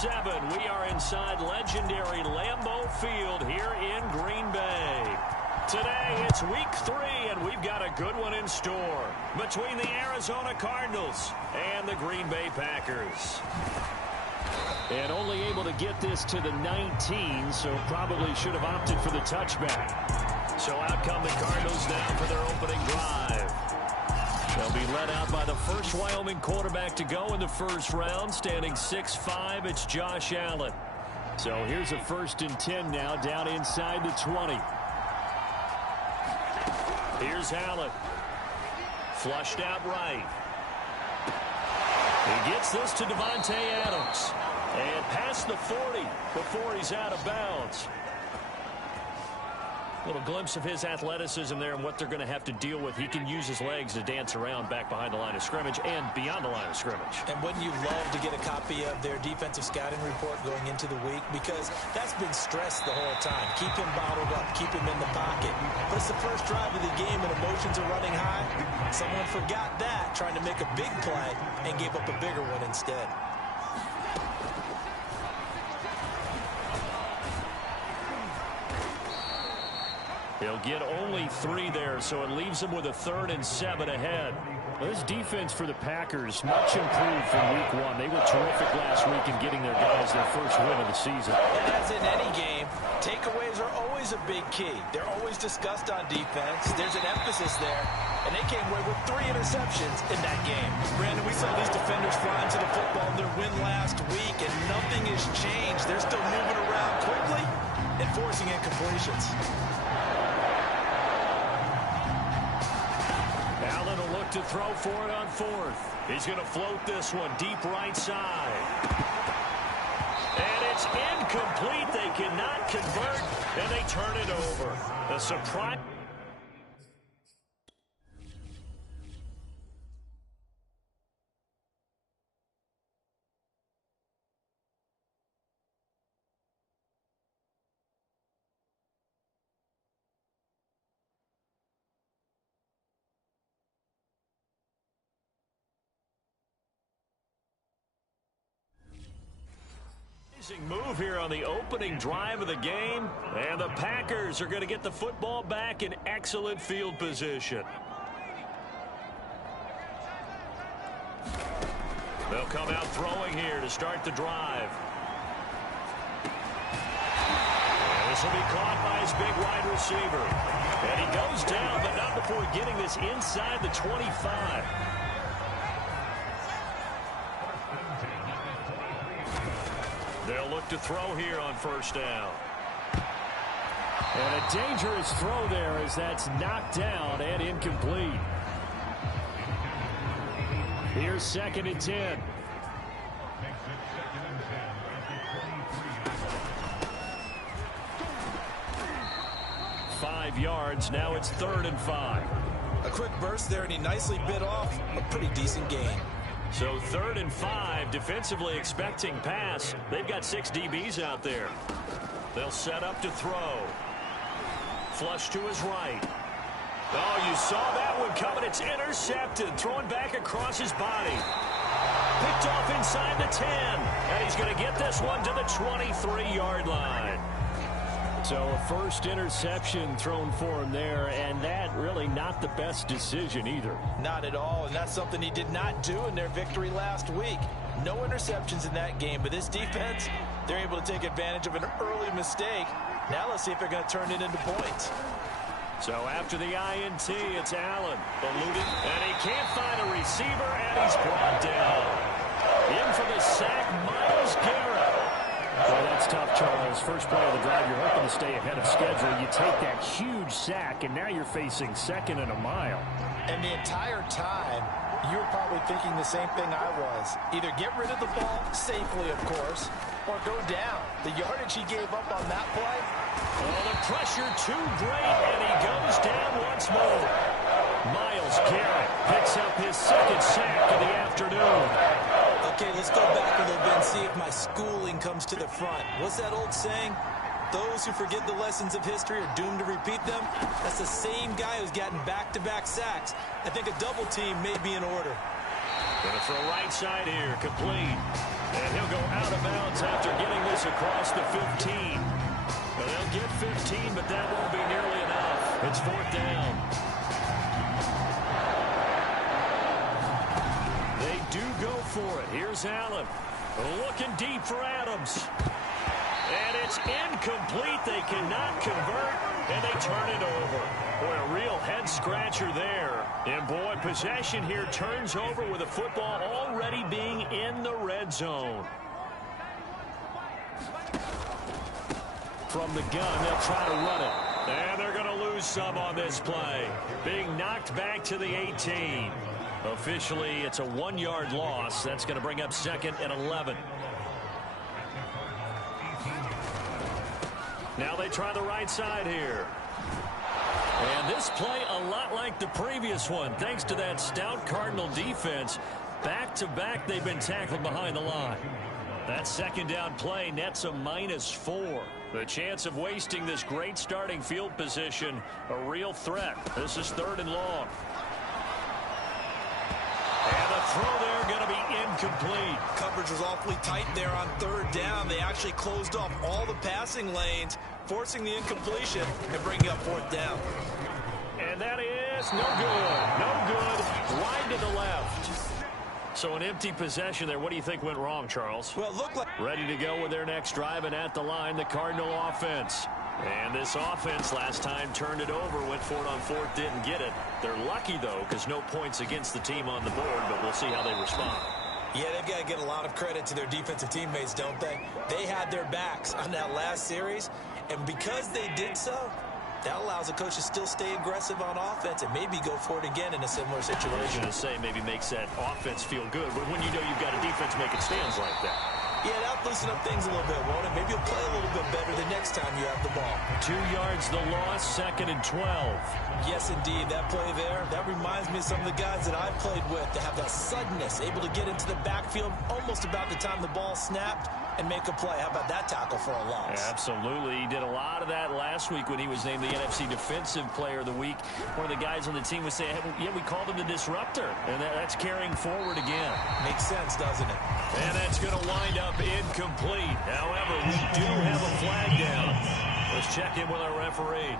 7. We are inside legendary Lambeau Field here in Green Bay. Today, it's week 3, and we've got a good one in store between the Arizona Cardinals and the Green Bay Packers. And only able to get this to the 19, so probably should have opted for the touchback. So out come the Cardinals now for their opening drive. They'll be led out by the first Wyoming quarterback to go in the first round, standing 6'5". It's Josh Allen. So here's a 1st and 10 now, down inside the 20. Here's Allen. Flushed out right. He gets this to Davante Adams. And past the 40 before he's out of bounds. Little glimpse of his athleticism there and what they're going to have to deal with. He can use his legs to dance around back behind the line of scrimmage and beyond the line of scrimmage. And wouldn't you love to get a copy of their defensive scouting report going into the week? Because that's been stressed the whole time. Keep him bottled up. Keep him in the pocket. But it's the first drive of the game and emotions are running high. Someone forgot that, trying to make a big play and gave up a bigger one instead. He'll get only 3 there, so it leaves him with a 3rd and 7 ahead. Well, this defense for the Packers, much improved from week 1. They were terrific last week in getting their guys their first win of the season. And as in any game, takeaways are always a big key. They're always discussed on defense. There's an emphasis there, and they came away with 3 interceptions in that game. Brandon, we saw these defenders flying to the football in their win last week, and nothing has changed. They're still moving around quickly and forcing incompletions. Allen will look to throw for it on 4th. He's going to float this one deep right side. And it's incomplete. They cannot convert, and they turn it over. The surprise. Move here on the opening drive of the game, and the Packers are going to get the football back in excellent field position. They'll come out throwing here to start the drive. And this will be caught by his big wide receiver. And he goes down, but not before getting this inside the 25. They'll look to throw here on 1st down. And a dangerous throw there as that's knocked down and incomplete. Here's 2nd and 10. Five yards. Now it's 3rd and 5. A quick burst there, and he nicely bit off a pretty decent gain. So 3rd and 5, defensively expecting pass. They've got 6 DBs out there. They'll set up to throw. Flush to his right. Oh, you saw that one coming. It's intercepted. Throwing back across his body. Picked off inside the 10. And he's going to get this one to the 23-yard line. So a 1st interception thrown for him there, and that really not the best decision either. Not at all, and that's something he did not do in their victory last week. No interceptions in that game, but this defense, they're able to take advantage of an early mistake. Now let's see if they're going to turn it into points. So after the INT, it's Allen eluding, and he can't find a receiver, and he's brought down. In for the sack, Myles Garrett. Well, that's tough, Charles. First play of the drive, you're hoping to stay ahead of schedule. You take that huge sack, and now you're facing 2nd and a mile. And the entire time, you were probably thinking the same thing I was. Either get rid of the ball, safely, of course, or go down. The yardage he gave up on that play. Oh, the pressure too great, and he goes down once more. Myles Garrett picks up his 2nd sack of the afternoon. Okay, let's go back a little bit and see if my schooling comes to the front. What's that old saying? Those who forget the lessons of history are doomed to repeat them. That's the same guy who's gotten back-to-back sacks. I think a double team may be in order. Going to throw right side here, complete. And he'll go out of bounds after getting this across the 15. Well, they'll get 15, but that won't be nearly enough. It's fourth down. They do go for it. Here's Allen. Looking deep for Adams. And it's incomplete. They cannot convert, and they turn it over. Boy, a real head-scratcher there. And, boy, possession here turns over with the football already being in the red zone. From the gun, they'll try to run it. And they're going to lose some on this play. Being knocked back to the 18. Officially, it's a 1-yard loss. That's going to bring up 2nd and 11. Now they try the right side here. And this play a lot like the previous one. Thanks to that stout Cardinal defense. Back-to-back, they've been tackled behind the line. That second down play nets a -4. The chance of wasting this great starting field position, a real threat. This is 3rd and long. And the throw there going to be incomplete. Coverage was awfully tight there on 3rd down. They actually closed off all the passing lanes, forcing the incompletion and bringing up 4th down. And that is no good. No good. Wide to the left. So an empty possession there. What do you think went wrong, Charles? Well, it looked like... Ready to go with their next drive, and at the line, the Cardinal offense. And this offense last time turned it over, went for it on 4th, didn't get it. They're lucky, though, because no points against the team on the board, but we'll see how they respond. Yeah, they've got to get a lot of credit to their defensive teammates, don't they? They had their backs on that last series, and because they did so, that allows the coach to still stay aggressive on offense and maybe go for it again in a similar situation. I was going to say maybe makes that offense feel good, but when you know you've got a defense making stands like that. Yeah, that'll loosen up things a little bit, won't it? Maybe you'll play a little bit better the next time you have the ball. 2 yards the loss, 2nd and 12. Yes, indeed. That play there, that reminds me of some of the guys that I've played with that have that suddenness, able to get into the backfield almost about the time the ball snapped and make a play. How about that tackle for a loss? Absolutely. He did a lot of that last week when he was named the NFC Defensive Player of the Week. One of the guys on the team would say, yeah, we called him the disruptor. And that's carrying forward again. Makes sense, doesn't it? And that's going to wind up incomplete. However, we do have a flag down. Let's check in with our referee.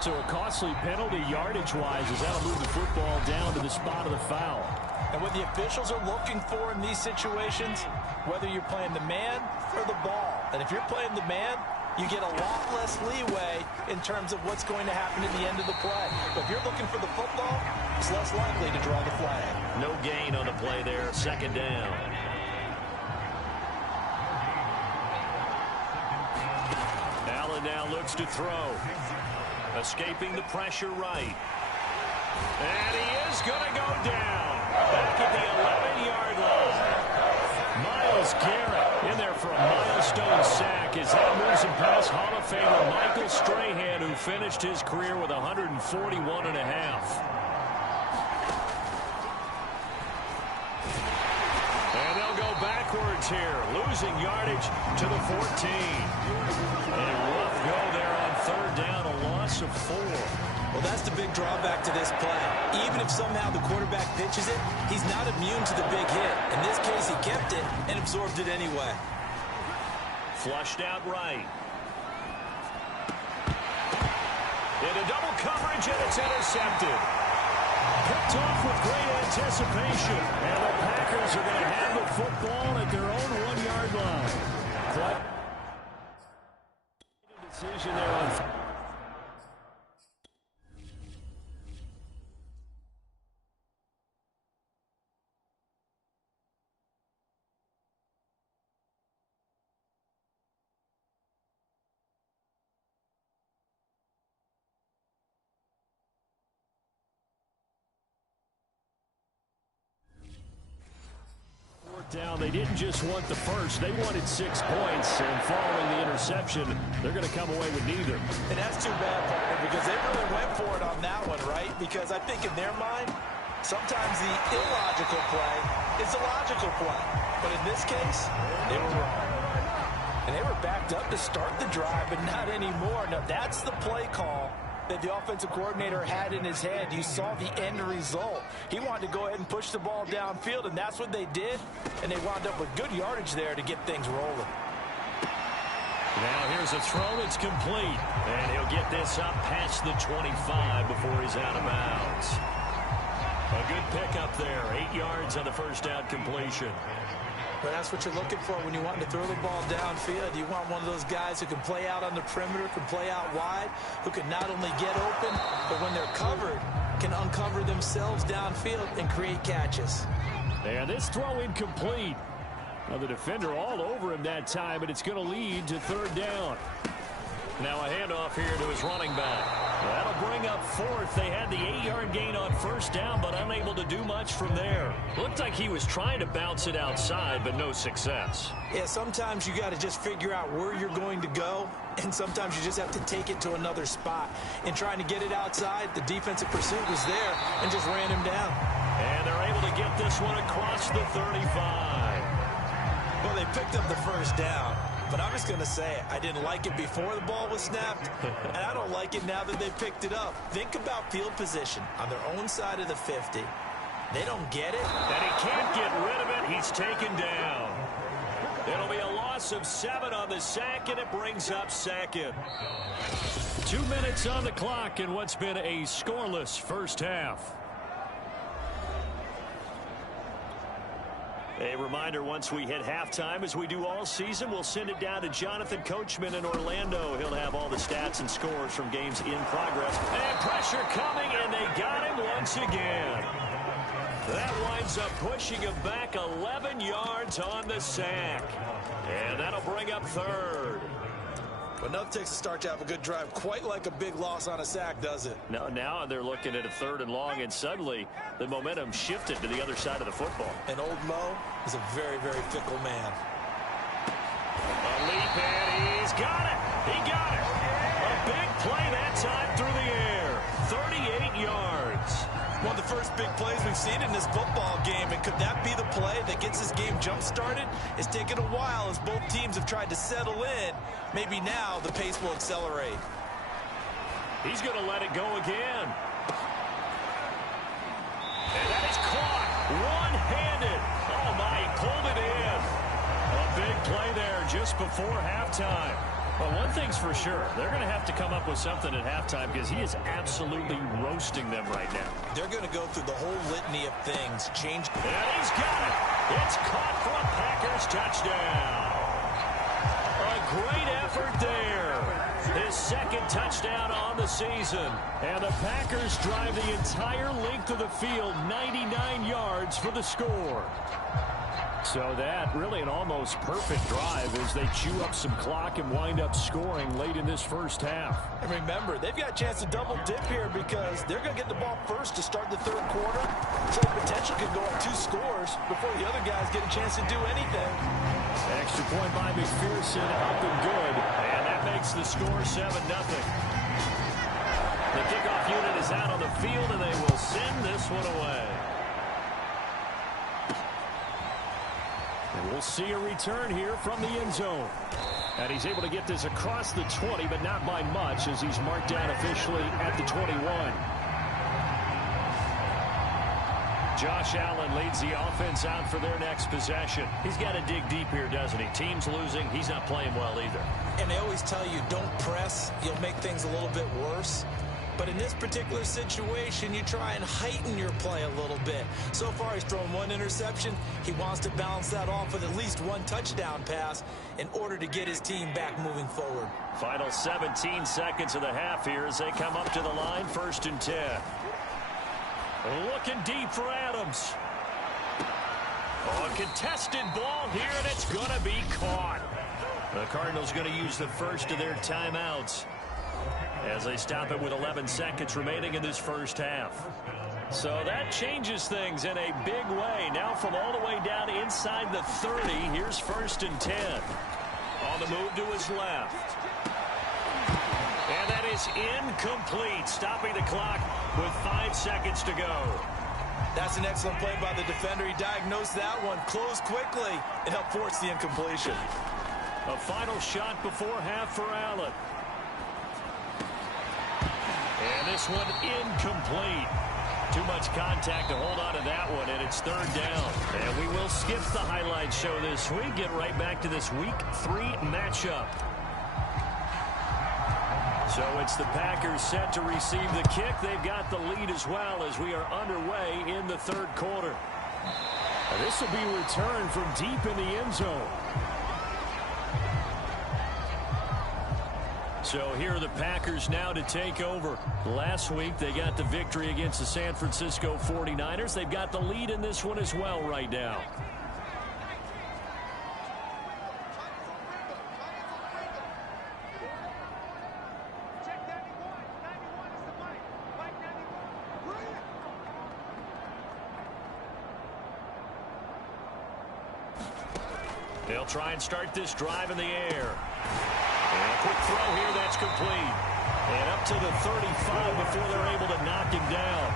So a costly penalty yardage-wise as that'll move the football down to the spot of the foul. And what the officials are looking for in these situations, whether you're playing the man or the ball. And if you're playing the man, you get a lot less leeway in terms of what's going to happen at the end of the play. But if you're looking for the football, it's less likely to draw the flag. No gain on the play there, 2nd down. Allen now looks to throw. Escaping the pressure right. And he is going to go down. Back at the 11-yard line. Myles Garrett in there for a milestone sack as that moves him past Hall of Famer Michael Strahan, who finished his career with 141 and a half. And they'll go backwards here, losing yardage to the 14. And a rough go there on 3rd down, a loss of 4. Well, that's the big drawback to this play. Even if somehow the quarterback pitches it, he's not immune to the big hit. In this case, he kept it and absorbed it anyway. Flushed out right. Into double coverage, and it's intercepted. Picked off with great anticipation. And the Packers are going to have the football at their own 1-yard line. Quite a decision there on... down. They didn't just want the first. They wanted 6 points, and following the interception, they're going to come away with neither. And that's too bad, partner, because they really went for it on that one, right? Because I think in their mind, sometimes the illogical play is the logical play. But in this case, they were wrong. And they were backed up to start the drive, but not anymore. Now, that's the play call that the offensive coordinator had in his head. You saw the end result. He wanted to go ahead and push the ball downfield, and that's what they did, and they wound up with good yardage there to get things rolling. Now here's a throw that's complete, and he'll get this up past the 25 before he's out of bounds. A good pickup there, 8 yards on the first down completion. But that's what you're looking for when you want to throw the ball downfield. You want one of those guys who can play out on the perimeter, can play out wide, who can not only get open, but when they're covered, can uncover themselves downfield and create catches. And this throw incomplete. Now the defender all over him that time, but it's going to lead to third down. Now a handoff here to his running back. That'll bring up fourth. They had the 8-yard gain on first down, but unable to do much from there. Looked like he was trying to bounce it outside, but no success. Yeah, sometimes you got to just figure out where you're going to go, and sometimes you just have to take it to another spot. In trying to get it outside, the defensive pursuit was there and just ran him down. And they're able to get this one across the 35. Well, they picked up the first down. But I'm just going to say it. I didn't like it before the ball was snapped, and I don't like it now that they picked it up. Think about field position on their own side of the 50. They don't get it. And he can't get rid of it. He's taken down. It'll be a loss of 7 on the sack, and it brings up second. 2 minutes on the clock in what's been a scoreless first half. A reminder, once we hit halftime, as we do all season, we'll send it down to Jonathan Coachman in Orlando. He'll have all the stats and scores from games in progress. And pressure coming, and they got him once again. That winds up pushing him back 11 yards on the sack. And that'll bring up third. But nothing takes a start to have a good drive, quite like a big loss on a sack, does it? Now they're looking at a 3rd and long, and suddenly the momentum shifted to the other side of the football. And old Mo is a very, very fickle man. A leap, and he's got it. He got it. A big play that time through the air. 38 yards. One of the first big plays we've seen in this football game, and could that be the play that gets this game jump-started? It's taken a while as both teams have tried to settle in. Maybe now the pace will accelerate. He's going to let it go again. And that is caught. One-handed. Oh, my, he pulled it in. A big play there just before halftime. Well, one thing's for sure. They're going to have to come up with something at halftime because he is absolutely roasting them right now. They're going to go through the whole litany of things. Change. And he's got it. It's caught for a Packers touchdown. A great effort there. His 2nd touchdown on the season. And the Packers drive the entire length of the field, 99 yards for the score. So that really an almost perfect drive as they chew up some clock and wind up scoring late in this first half. And remember, they've got a chance to double dip here because they're going to get the ball first to start the 3rd quarter. So the potential could go up 2 scores before the other guys get a chance to do anything. Extra point by McPherson, up and good. And that makes the score 7-0. The kickoff unit is out on the field, and they will send this one away. And we'll see a return here from the end zone. And he's able to get this across the 20, but not by much as he's marked down officially at the 21. Josh Allen leads the offense out for their next possession. He's got to dig deep here, doesn't he? Team's losing. He's not playing well either. And they always tell you, don't press. You'll make things a little bit worse. But in this particular situation, you try and heighten your play a little bit. So far, he's thrown 1 interception. He wants to balance that off with at least 1 touchdown pass in order to get his team back moving forward. Final 17 seconds of the half here as they come up to the line, 1st and 10. Looking deep for Adams. Oh, a contested ball here, and it's going to be caught. The Cardinals going to use the first of their timeouts as they stop it with 11 seconds remaining in this first half. So that changes things in a big way. Now from all the way down inside the 30, here's 1st and 10. On the move to his left. And that is incomplete, stopping the clock with 5 seconds to go. That's an excellent play by the defender. He diagnosed that one, closed quickly, and helped force the incompletion. A final shot before half for Allen. And this one incomplete. Too much contact to hold on to that one, and it's third down. And we will skip the highlight show this week. Get right back to this Week 3 matchup. So it's the Packers set to receive the kick. They've got the lead as well as we are underway in the third quarter. This will be returned from deep in the end zone. So here are the Packers now to take over. Last week they got the victory against the San Francisco 49ers. They've got the lead in this one as well right now. They'll try and start this drive in the air. And a quick throw here, that's complete. And up to the 35 before they're able to knock him down.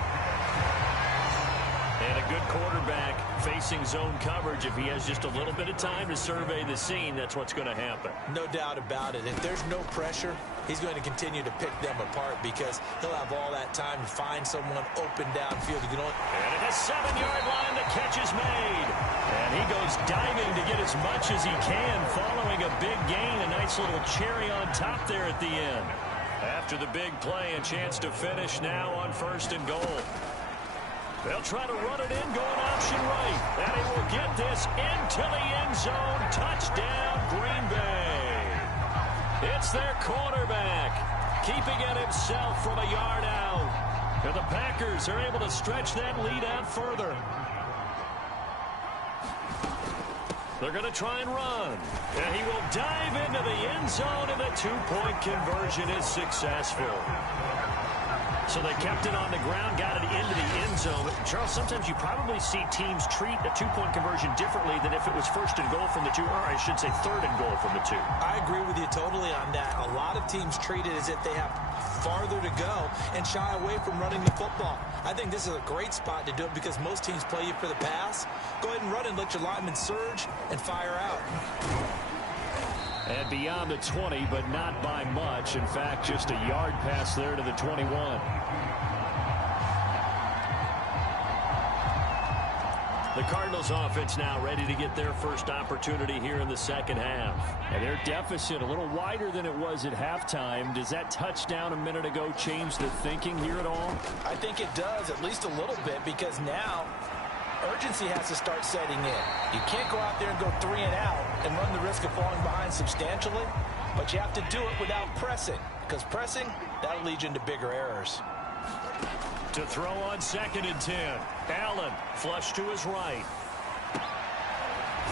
And a good quarterback facing zone coverage. If he has just a little bit of time to survey the scene, that's what's going to happen. No doubt about it. If there's no pressure, he's going to continue to pick them apart because he'll have all that time to find someone open downfield. And at the 7-yard line, the catch is made. And he goes diving to get as much as he can following a big gain. A nice little cherry on top there at the end. After the big play, a chance to finish now on 1st and goal. They'll try to run it in, going option right. And he will get this into the end zone. Touchdown, Green Bay. It's their quarterback, keeping it himself from a yard out. And the Packers are able to stretch that lead out further. They're going to try and run. And he will dive into the end zone, and the two-point conversion is successful. So they kept it on the ground, got it into the end zone. Charles, sometimes you probably see teams treat a two-point conversion differently than if it was 1st and goal from the 2, or I should say 3rd and goal from the 2. I agree with you totally on that. A lot of teams treat it as if they have farther to go and shy away from running the football. I think this is a great spot to do it because most teams play you for the pass. Go ahead and run and let your linemen surge and fire out. And beyond the 20, but not by much. In fact, just a yard pass there to the 21. The Cardinals offense now ready to get their first opportunity here in the second half. And their deficit a little wider than it was at halftime. Does that touchdown a minute ago change the thinking here at all? I think it does, at least a little bit, because now urgency has to start setting in. You can't go out there and go 3 and out and run the risk of falling behind substantially, but you have to do it without pressing, because pressing, that'll lead you into bigger errors. To throw on 2nd and 10. Allen flush to his right.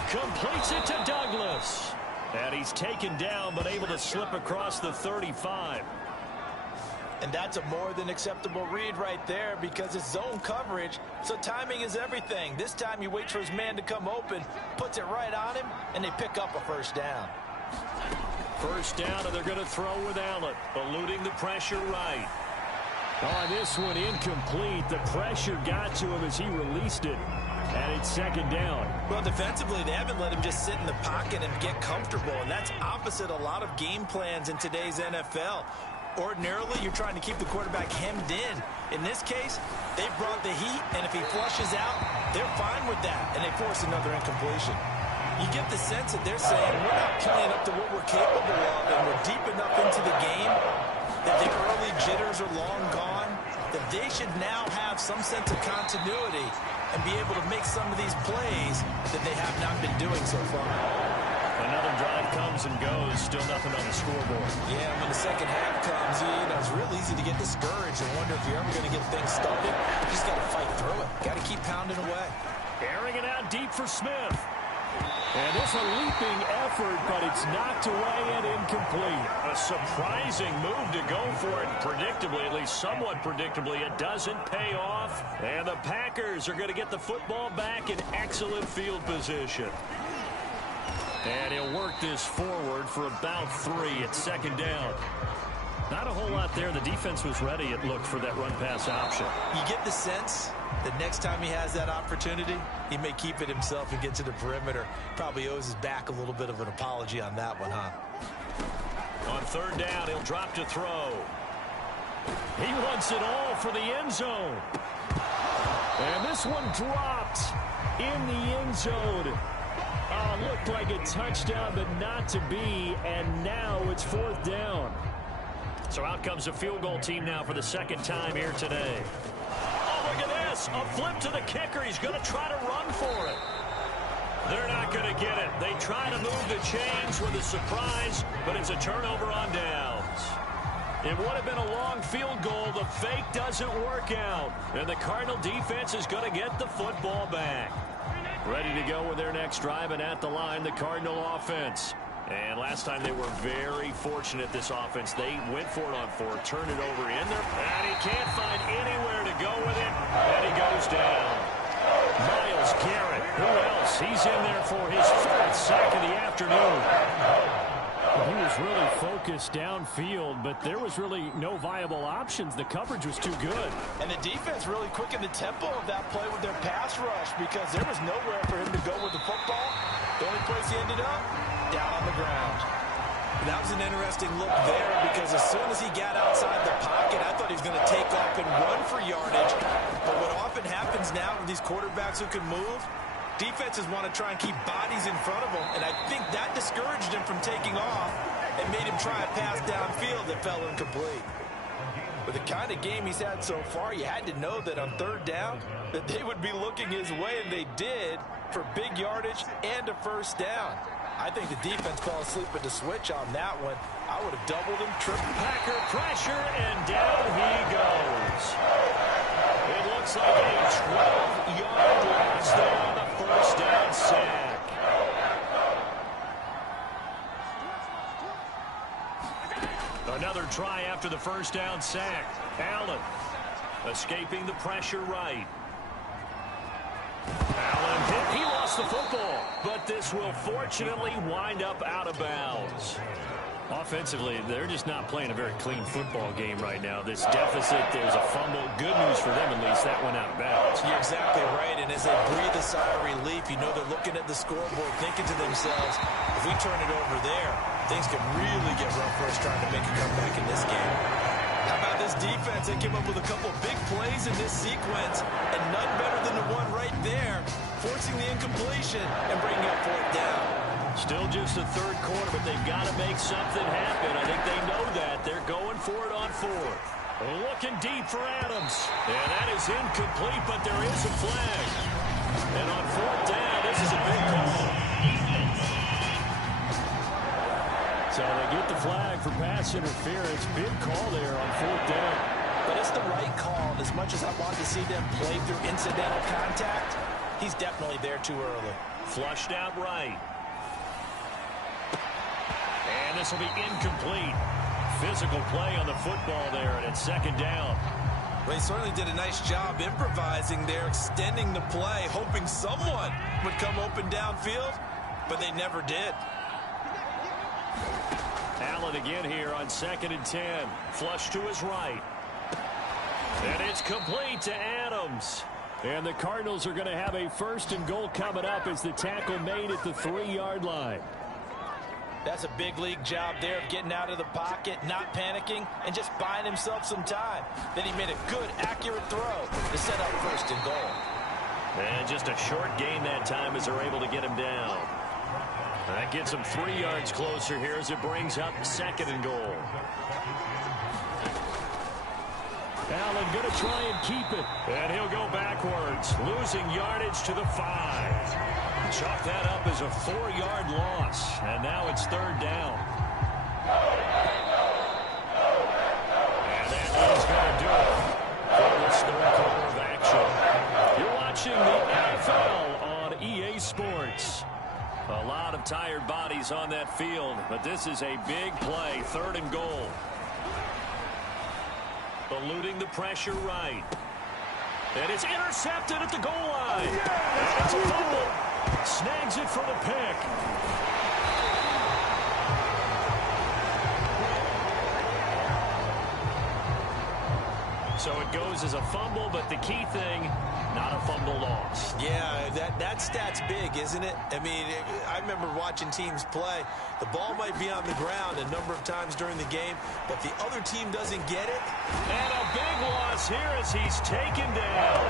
Completes it to Douglas. And he's taken down but able to slip across the 35. And that's a more than acceptable read right there because it's zone coverage, so timing is everything. This time he waits for his man to come open, puts it right on him, and they pick up a 1st down. 1st down, and they're going to throw with Allen, eluding the pressure right. On this one, incomplete. The pressure got to him as he released it. And it's 2nd down. Well, defensively, they haven't let him just sit in the pocket and get comfortable, and that's opposite a lot of game plans in today's NFL. Ordinarily, you're trying to keep the quarterback hemmed in. In this case, they brought the heat, and if he flushes out, they're fine with that, and they force another incompletion. You get the sense that they're saying, we're not playing up to what we're capable of, and we're deep enough into the game that the early jitters are long gone, that they should now have some sense of continuity and be able to make some of these plays that they have not been doing so far. Another drive comes and goes, still nothing on the scoreboard. Yeah, when the second half comes, it's real easy to get discouraged and wonder if you're ever going to get things started. You just got to fight through it. Got to keep pounding away. Airing it out deep for Smith. And it's a leaping effort, but it's knocked away and incomplete. A surprising move to go for it. Predictably, at least somewhat predictably, it doesn't pay off. And the Packers are going to get the football back in excellent field position. And he'll work this forward for about 3 at 2nd down. Not a whole lot there. The defense was ready, it looked, for that run-pass option. You get the sense that next time he has that opportunity, he may keep it himself and get to the perimeter. Probably owes his back a little bit of an apology on that one, huh? On 3rd down, he'll drop to throw. He wants it all for the end zone. And this one dropped in the end zone. Oh, looked like a touchdown, but not to be. And now it's 4th down. So out comes the field goal team now for the second time here today. Oh, look at this. A flip to the kicker. He's going to try to run for it. They're not going to get it. They try to move the chains with a surprise, but it's a turnover on downs. It would have been a long field goal. The fake doesn't work out. And the Cardinal defense is going to get the football back. Ready to go with their next drive, and at the line, the Cardinal offense. And last time they were very fortunate, this offense. They went for it on 4, turned it over in there, and he can't find anywhere to go with it, and he goes down. Myles Garrett, who else? He's in there for his 4th sack of the afternoon. He was really focused downfield, but there was really no viable options. The coverage was too good. And the defense really quickened the tempo of that play with their pass rush because there was nowhere for him to go with the football. The only place he ended up, down on the ground. That was an interesting look there because as soon as he got outside the pocket, I thought he was going to take off and run for yardage. But what often happens now with these quarterbacks who can move, defenses want to try and keep bodies in front of them, and I think that discouraged him from taking off and made him try a pass downfield that fell incomplete. With the kind of game he's had so far, you had to know that on 3rd down that they would be looking his way, and they did, for big yardage and a 1st down. I think the defense fell asleep at the switch on that one. I would have doubled him, tripled. Packer pressure, and down he goes. It looks like a 12-yard loss there on the 1st down sack. Another try after the 1st down sack. Allen escaping the pressure right. Allen, he lost the football, but this will fortunately wind up out of bounds. Offensively, they're just not playing a very clean football game right now. This deficit, there's a fumble. Good news for them, at least. That went out of bounds. You're exactly right, and as they breathe a sigh of relief, you know they're looking at the scoreboard, thinking to themselves, if we turn it over there, things could really get rough for us trying to make a comeback in this game. How about this defense? They came up with a couple of big plays in this sequence, and none better than the one right there, forcing the incompletion and bringing up 4th down. Still just the 3rd quarter, but they've got to make something happen. I think they know that. They're going for it on 4th. Looking deep for Adams. And that is incomplete, but there is a flag. And on 4th down, this is a big call. So they get the flag for pass interference. Big call there on 4th down. But it's the right call. And as much as I want to see them play through incidental contact, he's definitely there too early. Flushed out right. And this will be incomplete. Physical play on the football there, and it's 2nd down. Well, he certainly did a nice job improvising there, extending the play, hoping someone would come open downfield, but they never did. Allen again here on 2nd and 10. Flush to his right. And it's complete to Adams. And the Cardinals are going to have a 1st and goal coming up as the tackle made at the 3-yard line. That's a big league job there of getting out of the pocket, not panicking, and just buying himself some time. Then he made a good, accurate throw to set up 1st and goal. And just a short gain that time as they're able to get him down. That gets him 3 yards closer here as it brings up 2nd and goal. Allen going to try and keep it. And he'll go backwards, losing yardage to the 5. Chalk that up as a 4-yard loss. And now it's 3rd down. And that is going to do it for this 3rd quarter of action. You're watching the NFL on EA Sports. A lot of tired bodies on that field, but this is a big play, 3rd and goal. Eluding the pressure right. And it's intercepted at the goal line. And it's a fumble. Snags it for the pick. So it goes as a fumble, but the key thing, not a fumble loss. Yeah, that stat's big, isn't it? I mean, I remember watching teams play. The ball might be on the ground a number of times during the game, but the other team doesn't get it. And a big loss here as he's taken down.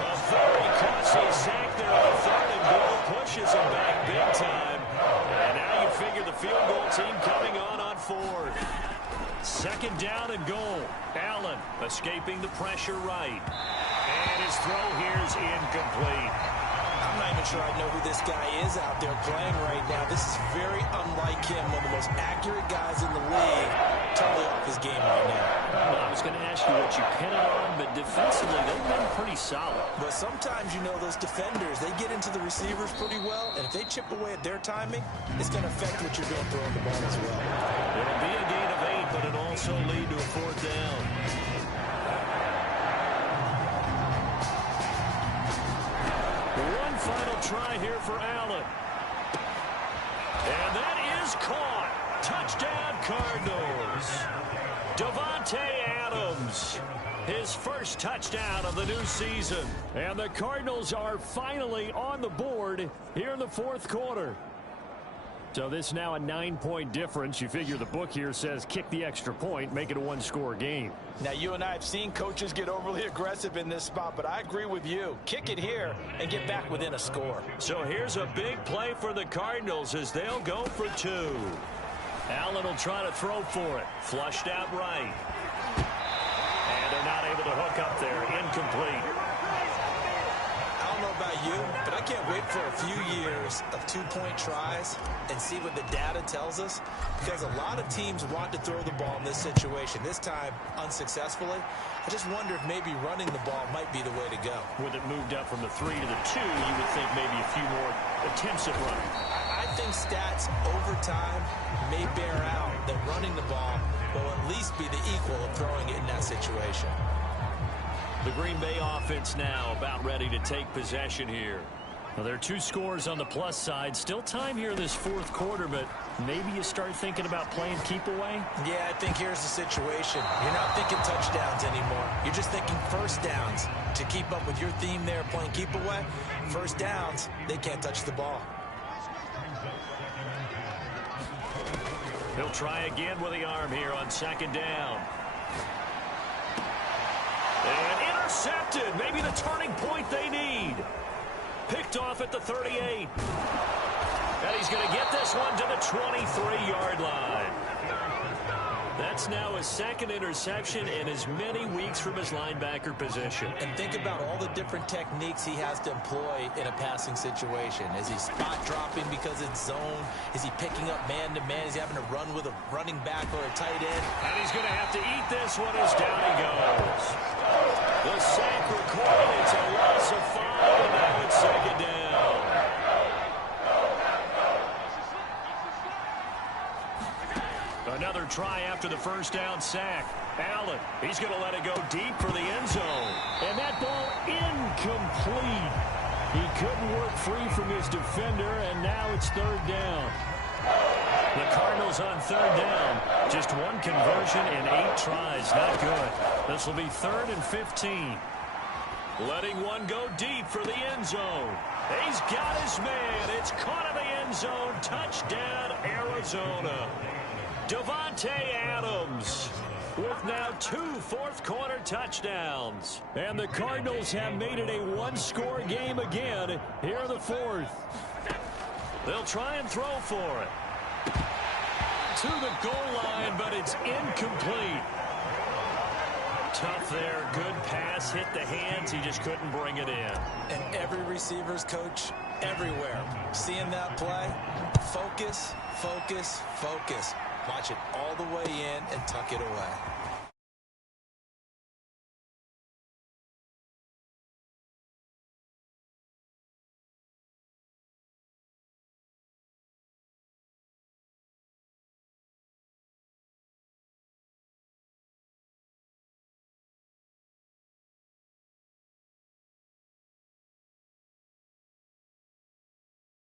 A very costly sack there on 3rd and goal pushes him back big time. And now you figure the field goal team coming on 4th. 2nd down and goal. Allen escaping the pressure right. And his throw here is incomplete. I'm not even sure I know who this guy is out there playing right now. This is very unlike him, one of the most accurate guys in the league. Totally off his game right now. Well, I was going to ask you what you pin it on, but defensively, they've been pretty solid. But sometimes, you know, those defenders, they get into the receivers pretty well, and if they chip away at their timing, it's going to affect what you're doing throwing the ball as well. It'll be a gain of 8, but it also lead to a 4th down. One final try here for Allen. And that is caught. Touchdown, Cardinals. Davante Adams, his first touchdown of the new season. And the Cardinals are finally on the board here in the 4th quarter. So this now a 9-point difference. You figure the book here says kick the extra point, make it a 1-score game. Now, you and I have seen coaches get overly aggressive in this spot, but I agree with you. Kick it here and get back within a score. So here's a big play for the Cardinals as they'll go for 2. Allen will try to throw for it. Flushed out right. And they're not able to hook up there. Incomplete. I don't know about you, but I can't wait for a few years of 2-point tries and see what the data tells us, because a lot of teams want to throw the ball in this situation. This time, unsuccessfully. I just wonder if maybe running the ball might be the way to go. With it moved up from the 3 to the 2, you would think maybe a few more attempts at running. I think stats over time may bear out that running the ball will at least be the equal of throwing it in that situation. The Green Bay offense now about ready to take possession here. Well, there are 2 scores on the plus side. Still time here in this 4th quarter, but maybe you start thinking about playing keep away? Yeah, I think here's the situation. You're not thinking touchdowns anymore. You're just thinking first downs. To keep up with your theme there, playing keep away, first downs, they can't touch the ball. He'll try again with the arm here on 2nd down. And intercepted. Maybe the turning point they need. Picked off at the 38. And he's going to get this one to the 23-yard line. That's now his 2nd interception in as many weeks from his linebacker position. And think about all the different techniques he has to employ in a passing situation. Is he spot dropping because it's zone? Is he picking up man-to-man? Is he having to run with a running back or a tight end? And he's going to have to eat this one as down he goes. The sack recorded. It's a loss of 5, and now it's 2nd down. Another try after the first down sack. Allen, he's going to let it go deep for the end zone. And that ball incomplete. He couldn't work free from his defender, and now it's 3rd down. The Cardinals on 3rd down. Just 1 conversion in 8 tries. Not good. This will be 3rd and 15. Letting one go deep for the end zone. He's got his man. It's caught in the end zone. Touchdown, Arizona. Davante Adams with now 2 4th-quarter touchdowns. And the Cardinals have made it a 1-score game again here in the 4th. They'll try and throw for it. To the goal line, but it's incomplete. Tough there. Good pass. Hit the hands. He just couldn't bring it in. And every receiver's coach everywhere, seeing that play, focus, focus, focus. Watch it all the way in and tuck it away.